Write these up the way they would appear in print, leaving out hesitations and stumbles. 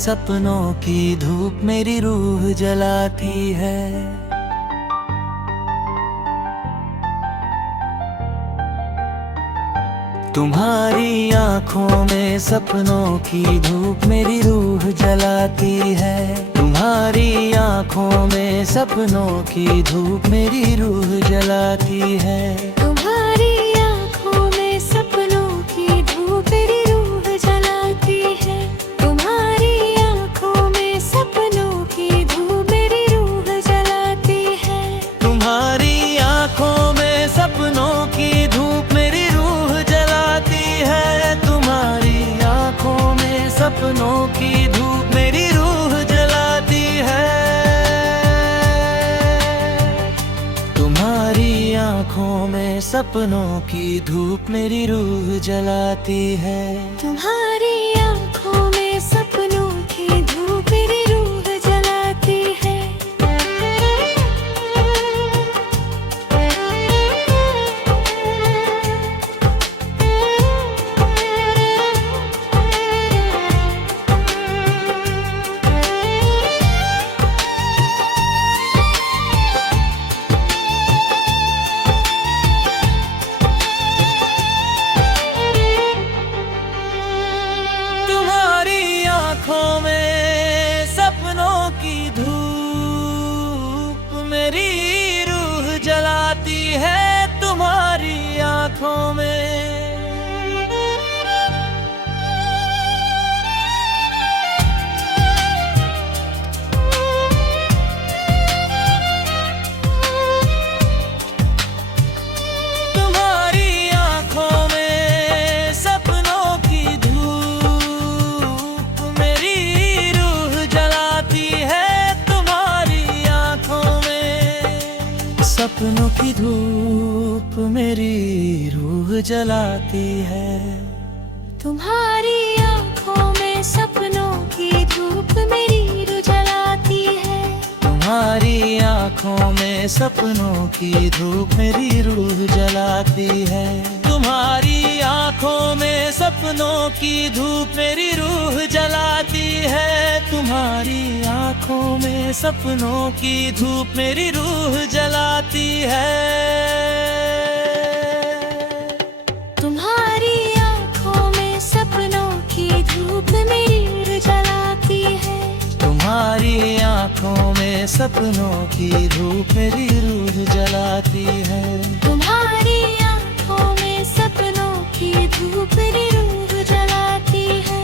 सपनों की धूप मेरी रूह जलाती है। तुम्हारी आँखों में सपनों की धूप मेरी रूह जलाती है। तुम्हारी आँखों में सपनों की धूप मेरी रूह जलाती है। तुम्हारी आँखों में सपनों की धूप मेरी रूह जलाती है। तुम्हारी आँखों में सपनों की धूप मेरी रूह जलाती है। तुम्हारी आँखों में सपनों की धूप मेरी रूह जलाती है। तुम्हारी आँखों में सपनों की धूप मेरी रूह जलाती है। तुम्हारी आँखों में सपनों की धूप मेरी रूह जलाती है। तुम्हारी आँखों में सपनों की धूप मेरी रूह जलाती है। तुम्हारी आँखों में सपनों की धूप मेरी रूह जलाती है। तुम्हारी आँखों में तुम्हारी आँखों में सपनों की धूप मेरी रूह जलाती है। तुम्हारी आँखों में सपनों की धूप मेरी रूह जलाती है। तुम्हारी आँखों में सपनों की धूप मेरी रूह जलाती है। तुम्हारी आँखों में सपनों की धूप मेरी रूह जलाती है। तुम्हारी आँखों में सपनों की धूप मेरी रूह जलाती है। तुम्हारी आँखों में सपनों की धूप मेरी रूह जलाती है। तुम्हारी आँखों में सपनों की धूप मेरी रूह जलाती है। तुम्हारी आँखों में सपनों की धूप मेरी रूह जलाती है। तुम्हारी आँखों में सपनों की धूप मेरी रूह जलाती है।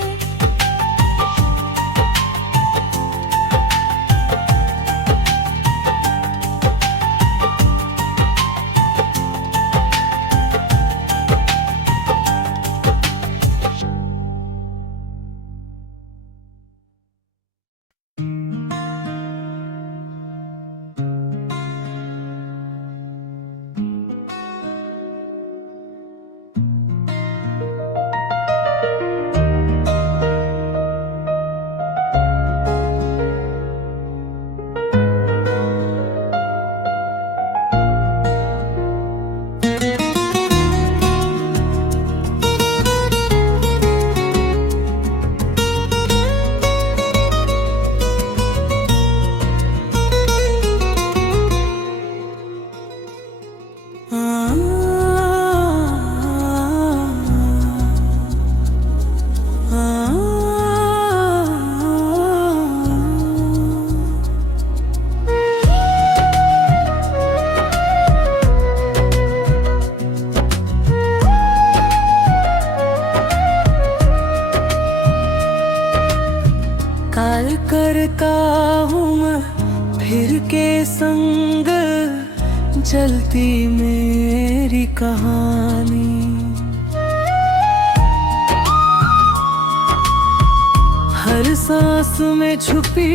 काल करता हूँ मैं फिर के संग चलती मेरी कहानी। हर सांस में छुपी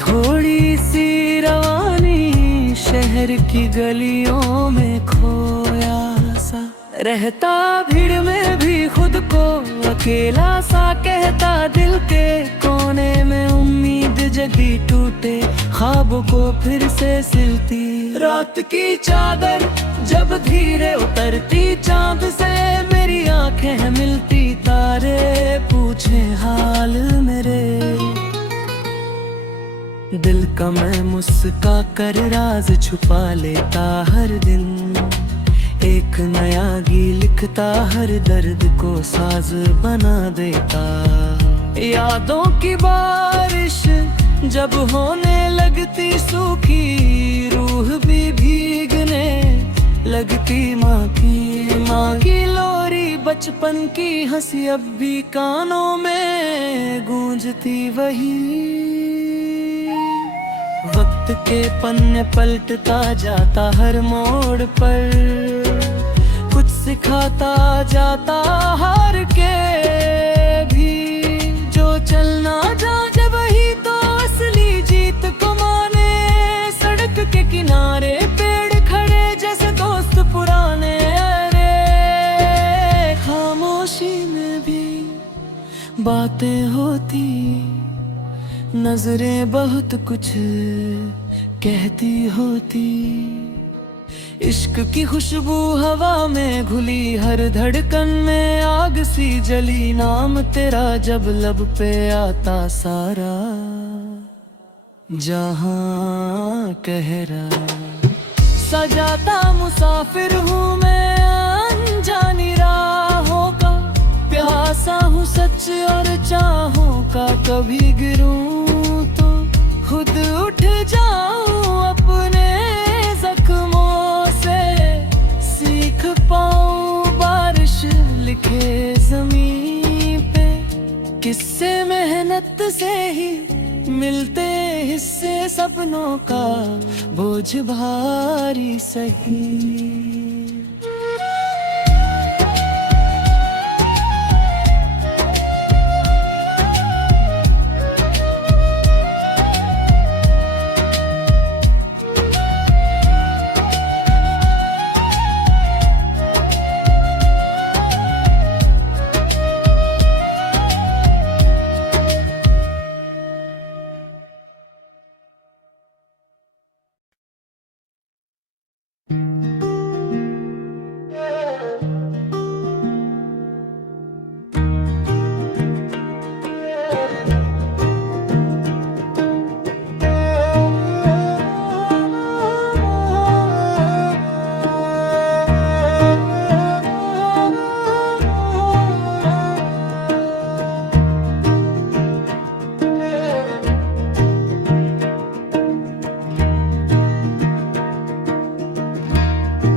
थोड़ी सी रवानी, शहर की गलियों में खोया सा रहता भीड़ में भी खुद को अकेला सा कहता दिल के कोने में उम्मीद जगी टूटे ख्वाबों को फिर से सिलती रात की चादर जब धीरे उतरती चांद से मेरी आंखें हैं मिलती तारे पूछे हाल मेरे। दिल का मैं मुस्का कर राज छुपा लेता हर दिन, एक नया गीत लिखता हर दर्द को साज बना देता। यादों की बारिश जब होने लगती सूखी, रूह भी भीगने लगती माँ की लोरी। बचपन की हंसी अब भी कानों में गूंजती वही। वक्त के पन्ने पलटता जाता हर मोड़ पर, कुछ सिखाता जाता हार के भी। जो चलना जाने वही तो असली जीत को माने। सड़क के किनारे पेड़ खड़े जैसे दोस्त पुराने। अरे खामोशी में भी बातें होती, नजरें बहुत कुछ कहती होती। इश्क की खुशबू हवा में घुली, हर धड़कन में आग सी जली। नाम तेरा जब लब पे आता सारा जहां कहरा सजाता। मुसाफिर हूँ मैं अनजानी राहों का, प्यासा हूँ सच और चाहों का। कभी गिरूं तो खुद उठ जाऊं अपने जख्मों से, सीख पाऊं बारिश लिखे ज़मीन पे। किससे मेहनत से ही मिलते हिस्से सपनों का, बोझ भारी सही।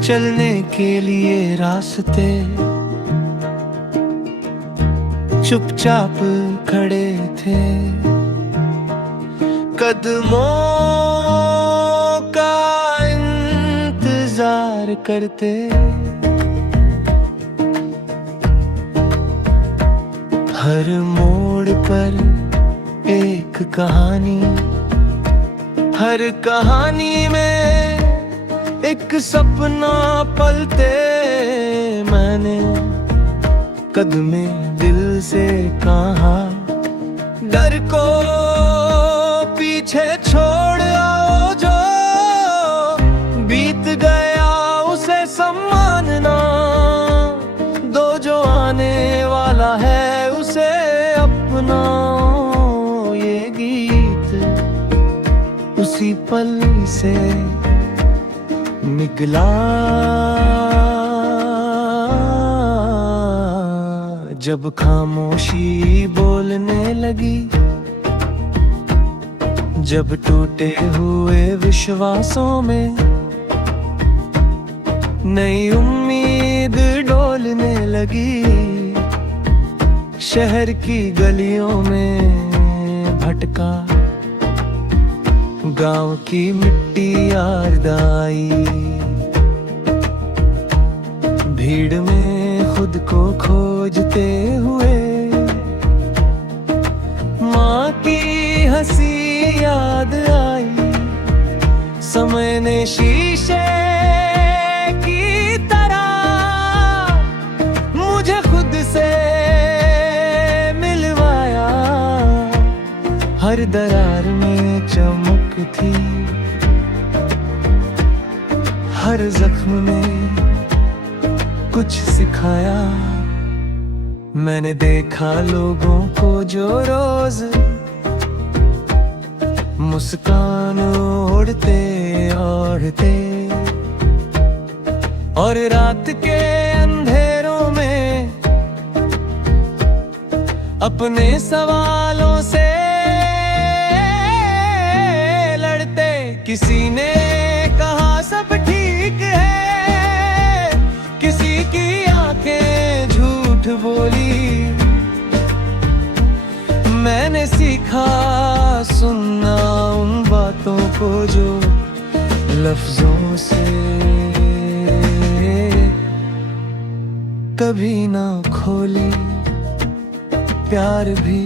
चलने के लिए रास्ते चुपचाप खड़े थे, कदमों का इंतजार करते। हर मोड़ पर एक कहानी, हर कहानी में एक सपना पलते। मैंने कदमे दिल से कहा, डर को पीछे छोड़ आओ। जो बीत गया उसे सम्मानना दो, जो आने वाला है उसे अपनाओ। ये गीत उसी पल से निकला जब खामोशी बोलने लगी। जब टूटे हुए विश्वासों में नई उम्मीद डोलने लगी। शहर की गलियों में भटका, गांव की मिट्टी याद आई। भीड़ में खुद को खोजते हुए माँ की हंसी याद आई। समय ने शीशे की तरह मुझे खुद से मिलवाया। हर दरार में चमक थी, हर जख्म में कुछ सिखाया। मैंने देखा लोगों को जो रोज मुस्कान ओढ़ते ओढ़ते, और रात के अंधेरों में अपने सवालों से लड़ते। किसी ने कहा सब ठीक है, किसी की आंखें झूठ बोली। मैंने सीखा सुनना उन बातों को जो लफ्जों से कभी ना खोली। प्यार भी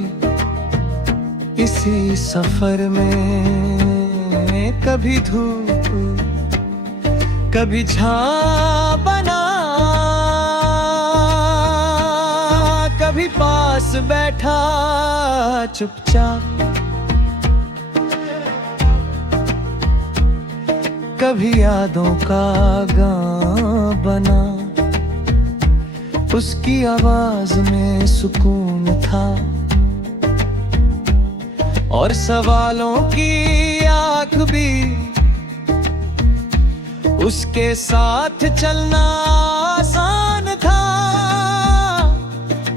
इसी सफर में कभी धूप कभी छां बना, कभी पास बैठा चुपचाप, कभी यादों का गान बना। उसकी आवाज में सुकून था और सवालों की आंख भी। उसके साथ चलना आसान था,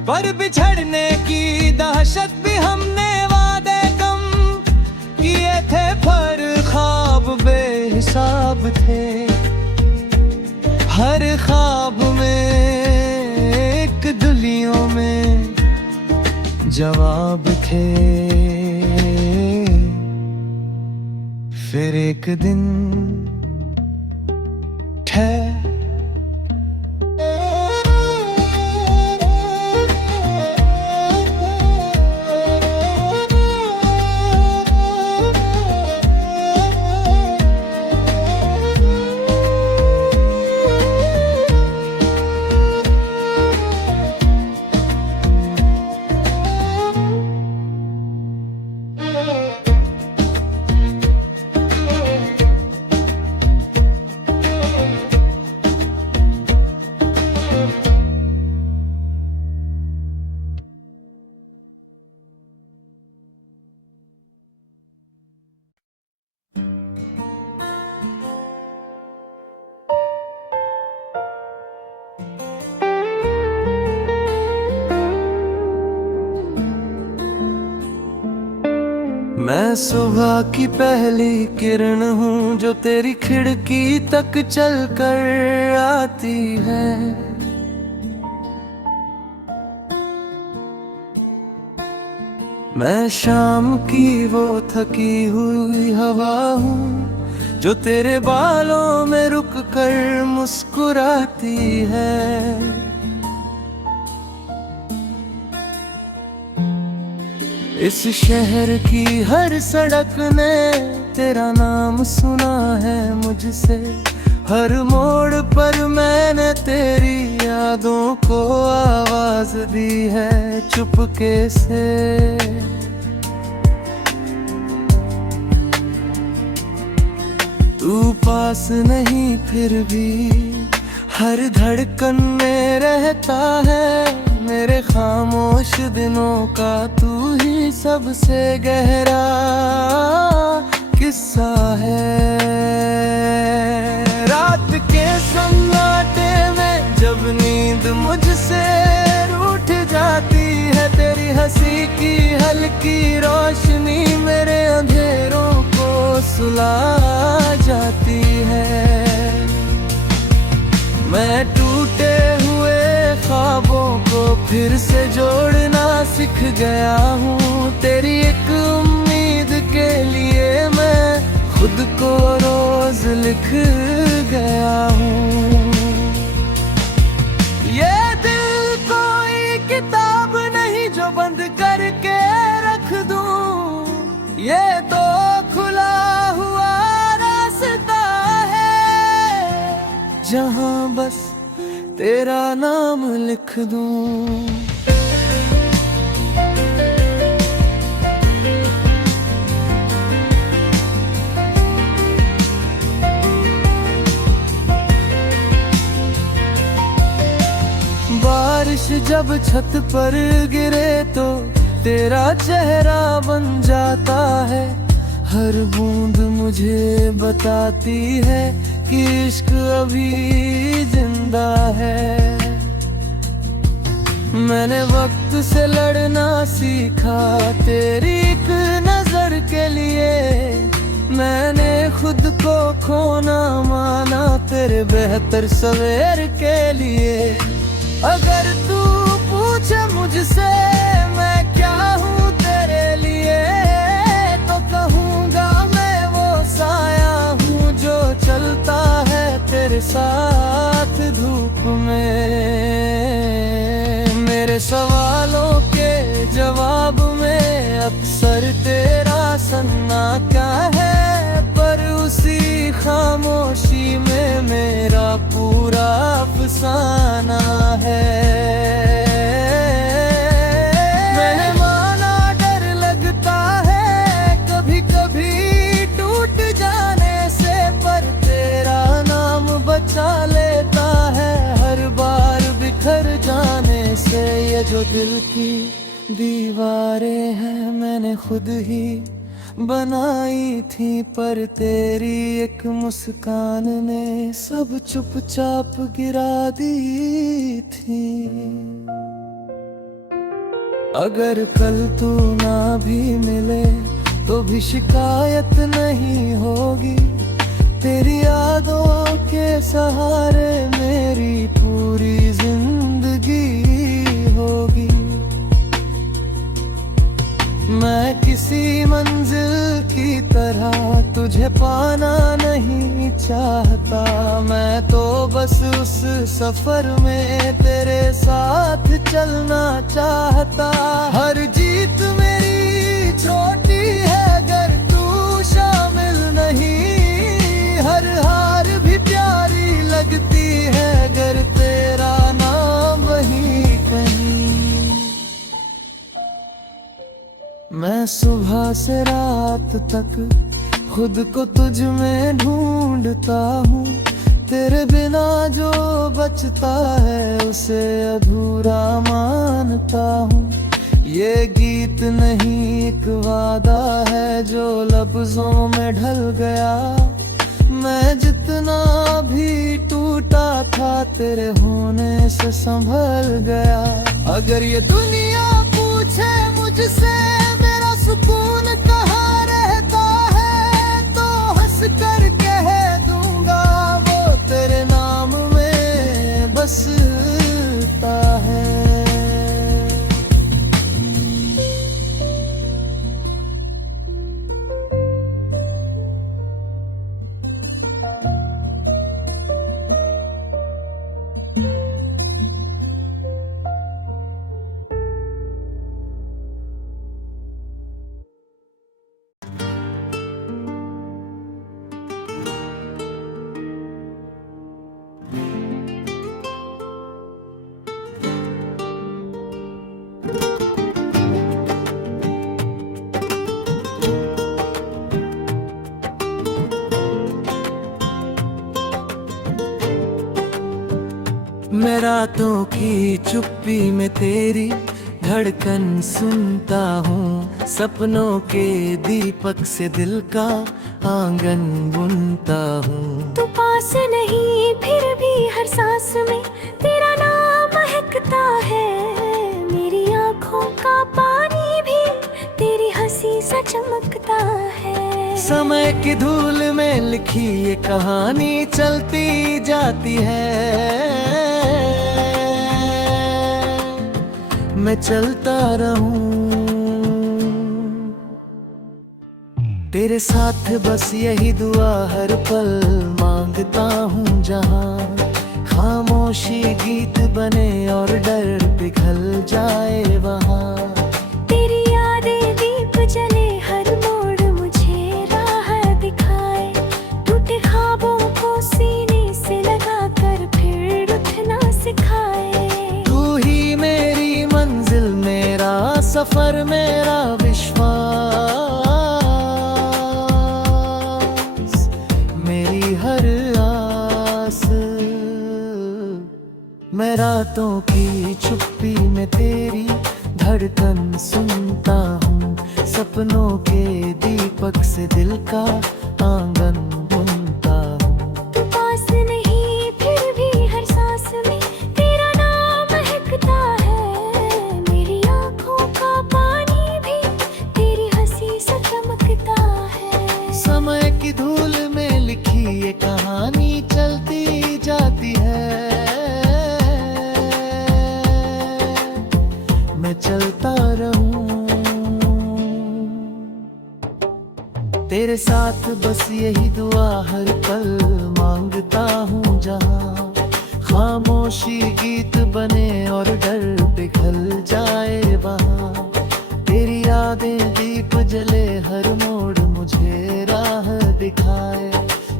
पर बिछड़ने की दहशत भी हमने वादे कम किए थे, पर ख्वाब बेहिसाब थे। हर ख्वाब में एक दुलियों में जवाब थे। फिर एक दिन ठहर मैं सुबह की पहली किरण हूँ जो तेरी खिड़की तक चल कर आती है। मैं शाम की वो थकी हुई हवा हूँ जो तेरे बालों में रुक कर मुस्कुराती है। इस शहर की हर सड़क ने तेरा नाम सुना है मुझसे। हर मोड़ पर मैंने तेरी यादों को आवाज दी है चुपके से। तू पास नहीं फिर भी हर धड़कन में रहता है। मेरे खामोश दिनों का तू ही सबसे गहरा किस्सा है। रात के सन्नाटे में जब नींद मुझसे रूठ जाती है, तेरी हंसी की हल्की रोशनी मेरे अंधेरों को सुला जाती है। मैं टूटे हुए ख्वाबों को फिर से जोड़ना सीख गया हूँ। तेरी एक उम्मीद के लिए मैं खुद को रोज लिख गया हूँ। ये दिल कोई किताब नहीं जो बंद करके रख दूँ, ये तो खुला हुआ रास्ता है जहाँ बस तेरा नाम लिख दूँ। बारिश जब छत पर गिरे तो तेरा चेहरा बन जाता है। हर बूंद मुझे बताती है कि इश्क अभी जिंदा है। मैंने वक्त से लड़ना सीखा तेरी एक नजर के लिए। मैंने खुद को खोना माना तेरे बेहतर सवेर के लिए। अगर तू पूछे मुझसे मैं क्या हूँ तेरे लिए, तो कहूँगा मैं वो साया हूँ जो चलता है तेरे साथ धूप में। मेरे सवालों के जवाब में अक्सर तेरा सन्नाटा है, पर उसी खामोशी में मेरा पूरा अफसाना है। मैंने माना डर लगता है कभी कभी टूट जाने से, पर तेरा नाम बचा लेता है हर बार बिखर जाने से। ये जो दिल की दीवारें हैं मैंने खुद ही बनाई थी, पर तेरी एक मुस्कान ने सब चुपचाप गिरा दी थी। अगर कल तू ना भी मिले तो भी शिकायत नहीं होगी। तेरी यादों के सहारे मेरी पूरी जिंदगी होगी। मैं किसी मंजिल की तरह तुझे पाना नहीं चाहता, मैं तो बस उस सफर में तेरे साथ चलना चाहता। हर जीत मेरी छोटी है अगर तू शामिल नहीं, हर हार भी प्यारी लगती है अगर तेरा नाम वहीं कहीं। मैं सुबह से रात तक खुद को तुझ में ढूंढता हूँ। तेरे बिना जो बचता है उसे अधूरा मानता हूँ। ये गीत नहीं एक वादा है जो लफ्जों में ढल गया। मैं जितना भी टूटा था तेरे होने से संभल गया। अगर ये दुनिया पूछे मुझसे मेरा सुकून कहाँ रहता है, तो हंस कर कह दूंगा वो तेरे नाम में बसता है। मैं रातों की चुप्पी में तेरी धड़कन सुनता हूँ। सपनों के दीपक से दिल का आंगन बुनता हूँ। तू पास नहीं फिर भी हर सांस में तेरा नाम महकता है। मेरी आँखों का पानी भी तेरी हंसी सा चमकता है। समय की धूल में लिखी ये कहानी चलती जाती है। मैं चलता रहूं तेरे साथ, बस यही दुआ हर पल मांगता हूँ। जहाँ खामोशी गीत बने और डर पिघल जाए वहाँ। तेरी यादें दीप जले हर मोड़ मुझे राह दिखाए। टूटे ख्वाबों को सीने से लगा कर फिर उठना सिखाए। तू ही मेरी मंजिल मेरा सफर मेरा विश्वास, मेरी हर आस मैं रातों की चुप्पी में तेरी धड़कन सुनता हूँ, सपनों के दीपक से दिल का आंगन बुनता हूँ। तू पास नहीं फिर भी हर सांस में तेरा नाम महकता है, मेरी आँखों का पानी भी तेरी हंसी से चमकता है। समय की धूल में लिखी ये कहानी चलती जाती है, मैं चलता रहूं तेरे साथ, बस यही दुआ हर पल मांगता हूँ। जहाँ खामोशी गीत बने और डर पिघल जाए, वहाँ तेरी यादें दीप जले हर मोड़ मुझे राह दिखाए।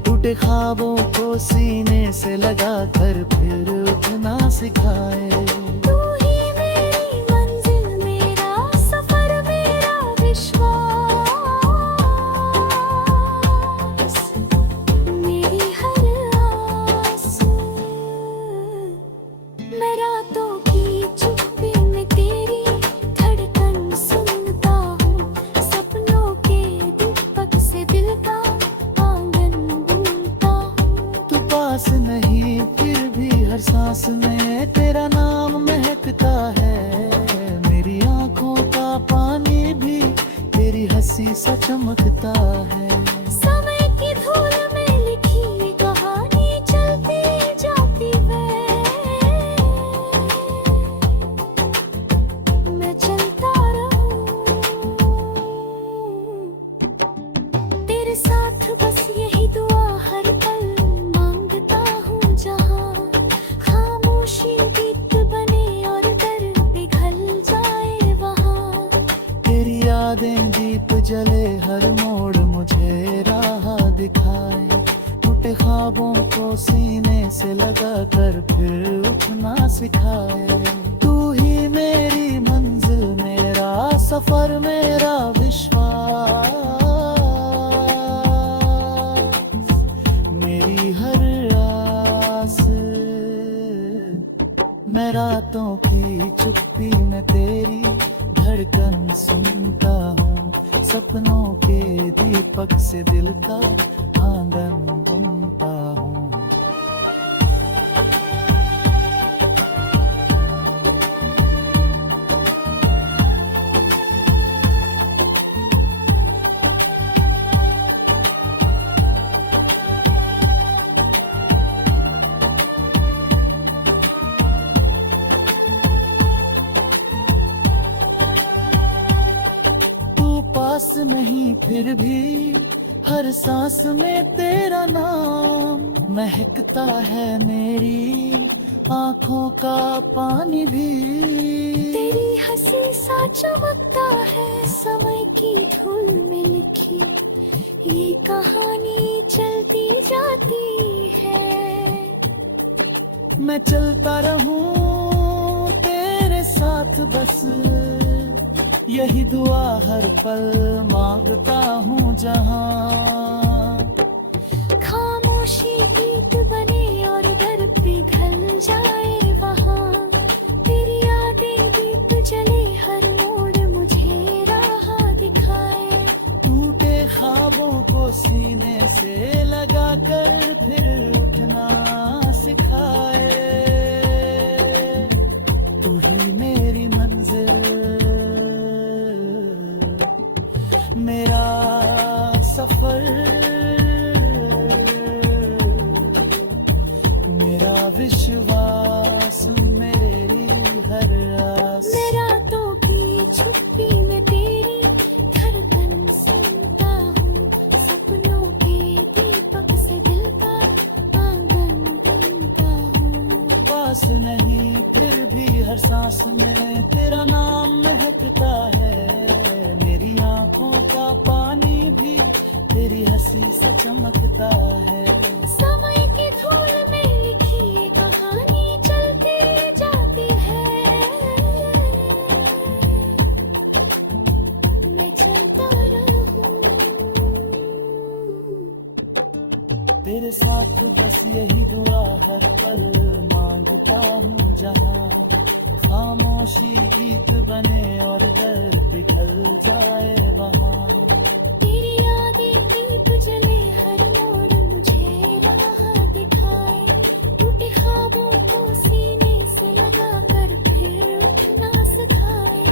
टूटे ख्वाबों को सीने से लगा कर फिर उठना सिखाए। तू ही मेरी मंजिल, मेरा सफर, मेरा विश्वास, मेरी हर आस। मैं रातों की चुप्पी में तेरी धड़कन सुनता हूँ, सपनों के दीपक से दिल का आंगन बुनता हूँ। तू पास नहीं फिर भी हर सांस में तेरा नाम महकता है, मेरी आंखों का पानी भी तेरी हंसी सा चमकता है। समय की धूल में लिखी ये कहानी चलती जाती है, मैं चलता रहूं तेरे साथ, बस यही दुआ हर पल मांगता हूँ। जहाँ खामोशी गीत बने और डर पिघल जाए, वहाँ तेरी यादें दीप जले हर मोड़ मुझे राह दिखाए। टूटे ख्वाबों को सीने से लगा कर फिर उठना सिखाए। तू ही मेरी मंजिल, मेरा सफर, मेरा विश्वास, मेरी हर आस। मैं रातों की चुप्पी में तेरी धड़कन सुनता हूँ, सपनों के दीपक से दिल का आंगन बुनता हूँ। पास नहीं फिर भी हर सांस में तेरा नाम महकता है, मेरी आंखों का पानी भी तेरी हंसी सा चमकता है। समय की धूल में लिखी ये कहानी चलती जाती है, मैं चलता रहूं तेरे साथ, बस यही दुआ हर पल मांगता हूँ। जहाँ खामोशी गीत बने और डर पिघल जाए, वहाँ तेरी यादें दीप जले हर मोड़ मुझे राह दिखाए। टूटे ख्वाबों को सीने से लगा कर फिर उठना सिखाए। तू ही मेरी मंजिल, मेरा सफर, मेरा विश्वास, मेरी हर आस। मैं रातों की चुप्पी में तेरी धड़कन सुनता हूँ, सपनों के दीपक से दिल का आंगन बुनता हूँ। पास नहीं फिर भी हर सांस में तेरा नाम महकता है, मेरी आंखों का पानी भी तेरी हंसी से चमकता है। समय की धूल में लिखी ये कहानी चलती जाती है, मैं चलता रहूं तेरे साथ साथ बस यही दुआ हर पल मांगता हूँ, जहाँ खामोशी गीत बने और डर पिघल जाए वहाँ। तेरी यादें दीप जले हर मोड़ मुझे राह दिखाए, टूटे ख्वाबों को सीने से लगा कर फिर उठना सिखाए।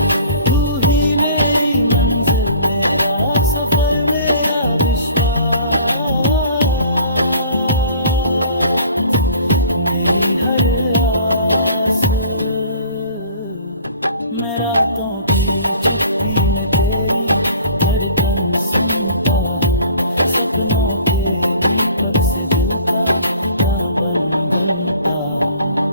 तू ही मेरी मंजिल, मेरा सफर, मेरा विश्वास, मेरी हर आस। मैं रातों की छुट्टी में तेरी धड़कन सुनता हूँ, सपनों के दीपक से दिल का दामन बनता हूँ।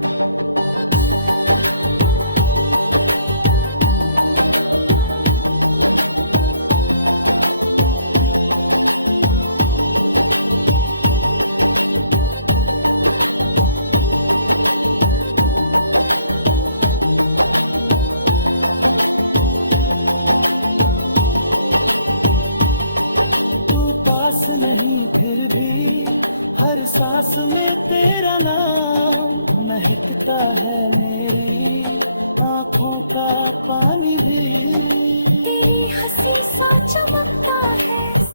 पास नहीं फिर भी हर सांस में तेरा नाम महकता है, मेरी आँखों का पानी भी तेरी हंसी सा चमकता है।